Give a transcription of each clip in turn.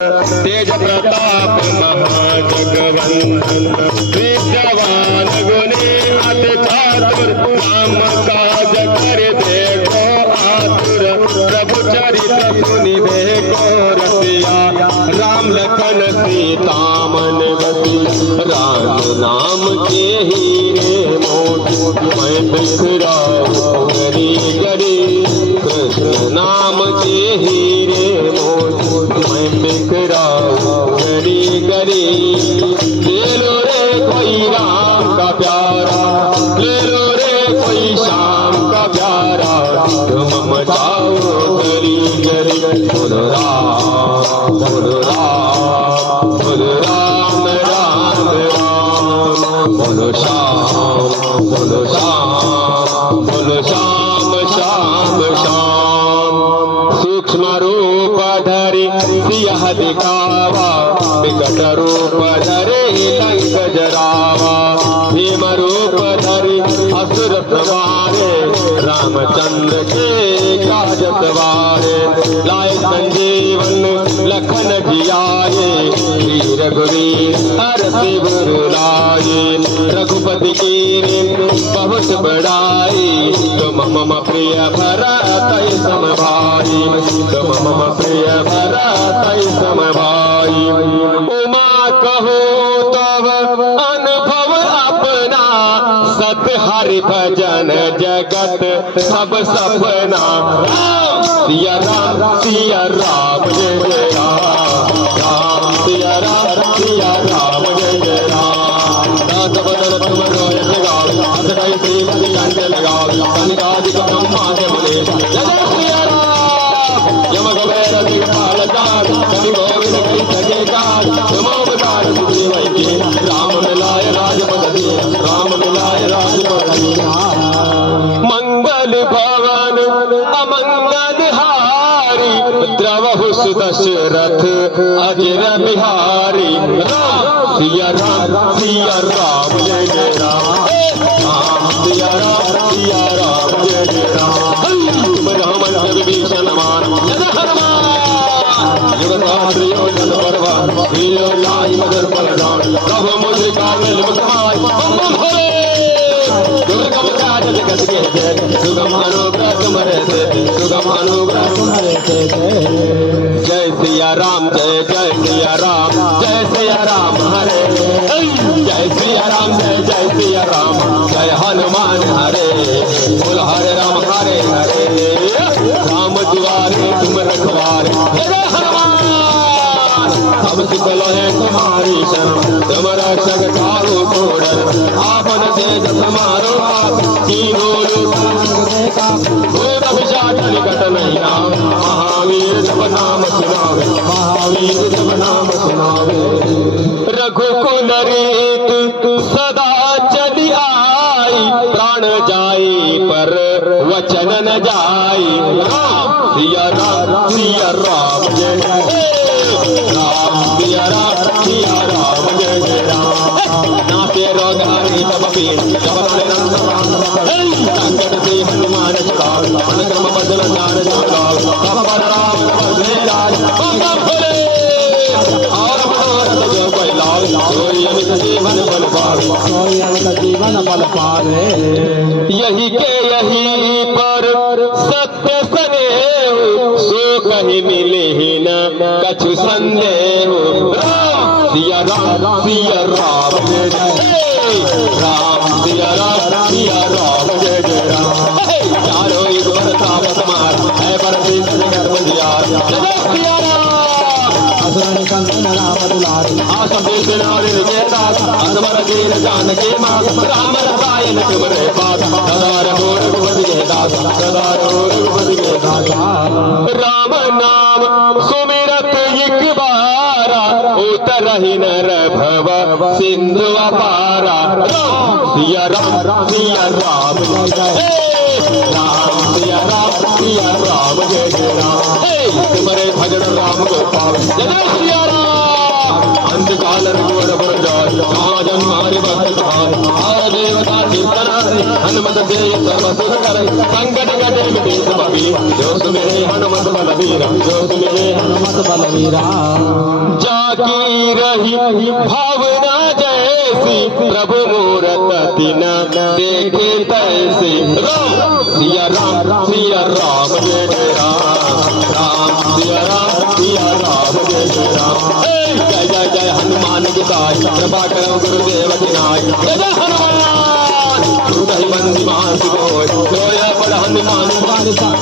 तेज प्रताप महाजगवंदन विद्यावान गुणी अति चातुर नाम काज कर देखो आतुर प्रभु चरित सुनि देखो रसिया राम लखन सीता मन बसिया राम नाम के हीरे मोती मैं बिखराऊं गरी गरी कृष्ण नाम के हीरे मोती मैं बिखराऊं गरी गरी ले लो रे कोई राम का प्यारा ले लो रे कोई श्याम का प्यारा तुम मचाओ गरी गरी बोल राम बोल राम बोल राम राम राम बोलो श्याम बोलो श्याम बोलो श्याम श्याम श्याम सूक्ष्म रूप धरि सियह दिखावा विकट रूप धरे लंक जरावा भीम रूप धरि असुर संहारे रामचंद्र के काज सवारे लाए संजीवन लखन जियाए श्री रघुवीर हर सिर लाए रघुपति की बहुत बड़ाई तुम मम प्रिय भरत सम भाई तुम मम प्रिय भरत सम भाई उमा कहो तब अनुभव अपना सत हरि भजन जगत सब सपना सिया राम जय जय राम राम सिया राम जय जय राम दास बदन तुम रोय लगाओ हाथ कई श्रीमती कंठ लगाओ कनिकादि को ब्रह्मा के मुने जय सिया राम यम गभीर दिग्पाल जात कवि गोविंद कई सजे जात नमो बकार सुखी वै के राम मिलाय राजपद दी राम मिलाय राजपद दी मंगल भवन अमंगल हारी द्रवहु सुदशरथ अजर बिहारी राम सिया राम जय जय राम सिया राम जय जय राम तुम राम विभीषण मान जय हनुमान युगधात्री योजन परवा वीर लाई मदर परदान प्रभु मुद्रिका मेल मुखमाय बम बम भोले दुर्गम काज जगत के जय सुगम अनुग्रह तुम्हारे से सुगम अनुग्रह तुम्हारे से जय सिया राम जय जय सिया राम जय सिया राम हरे जय सिया राम जय सिया राम जय हनुमान हरे बोल हरे राम राम दुआरे तुम रखवारे जय हनुमान हम सुखल है तुम्हारी शरण तुम रक्षक काहू छोड़न आपन तेज समारो भूत विषाद निकट नहीं नाम महावीर जब नाम सुनावे महावीर जब नाम सुनावे रघुकुल रीत सदा चली आई प्राण जाई पर वचन न जाई सिया राम जय जय राम सिया राम जय जय राम नाते रोग हरे तब पीर जब संकट से हनुमान छुड़ाओ अनुक्रम बदल ज्ञान छुड़ाओ तब बल राम भजे राज बम भोले और मनोरथ जो कोई लाओ सोई अमित जीवन बल पावे सोई अमित जीवन बल पावे यही के यही पर सत्य सनेह सो कहीं मिले ही न कछु संदेह सिया राम जय जय राम सिया राम जय जय राम चारों युग बरसाव समार है परसी जगत बंदियार जय सिया राम असुरन संतन राम दुलारी आसम देश नारी विजेता असमर कीर जानकी मात राम रसायन तुमरे पास सदा रहो रघुपति के दास सदा रहो रघुपति के दास राम नाम सुमिरत एक बारा उतरहि नर भव सिंधु अपारा सिया राम जय जय राम सिया राम जय जय राम तुम्हारे भजन राम को पावे जय सिया राम अंधकाल रघुवर पर जाय कहाँ जन्म हरि भक्त भाई हर देवता कीर्तन हनुमत से सर्व सुख करे संकट कटे मिटे सब पीरा जो सुमिरे हनुमत बलवीरा जो सुमिरे हनुमत बलवीरा जाकी रही भावना जैसी प्रभु मूरत दिन देखे तैसी राम सिया राम जय जय राम राम सिया राम जय जय राम जय जय जय हनुमान गुसाई कृपा करो गुरुदेव दिनाय जय जय हनुमान हृदय बंदी मानसी होय होय पर हनुमान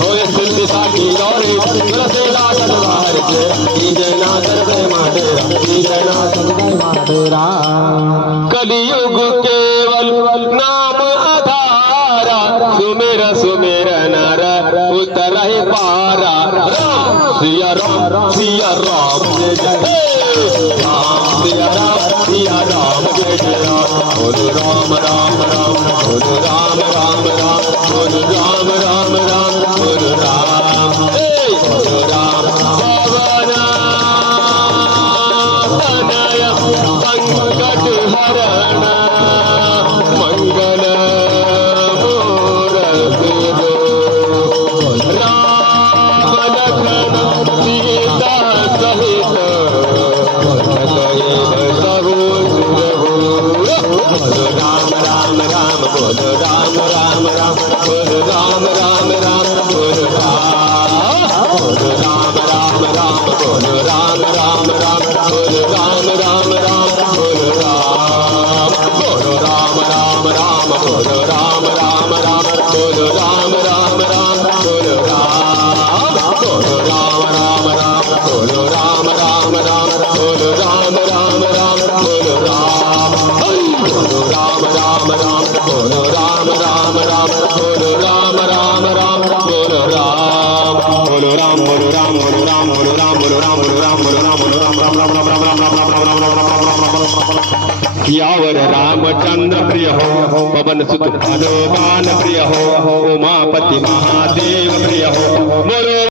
होय सिद्धि साखी गौरी तुलसी लाटन बाहर से जय नागर जय मातेरा जय नागर जय मातेरा कलियुग केवल नाम आधारा सुमेर सुमेर नर उतरहि पारा राम सिया राम जय जय राम सिया राम जय जय राम बोलो राम राम राम बोलो राम राम राम बोलो राम राम राम बोलो राम बोलो राम पवना तनय संकट हरण मंगल मूरति दो राम लखन सीता सहित राम राम राम बोलो राम राम राम बोलो राम राम राम बोलो राम बोलो राम राम राम बोलो राम राम राम बोलो राम राम राम बोलो राम बोलो राम राम राम बोलो राम राम राम बोलो राम राम राम बोलो राम बोलो राम राम राम बोलो राम राम राम बोलो राम राम राम बोलो राम बोलो राम राम राम बोलो राम राम राम बोलो राम राम राम बोलो राम बोलो राम बोलो राम बोलो राम बोलो राम बोलो राम बोलो राम बोलो राम बोलो राम राम राम राम राम राम राम राम राम राम राम यावर रामचंद्र प्रिय हो पवन सुत हनुमान प्रिय हो उमापति महादेव प्रिय हो बोलो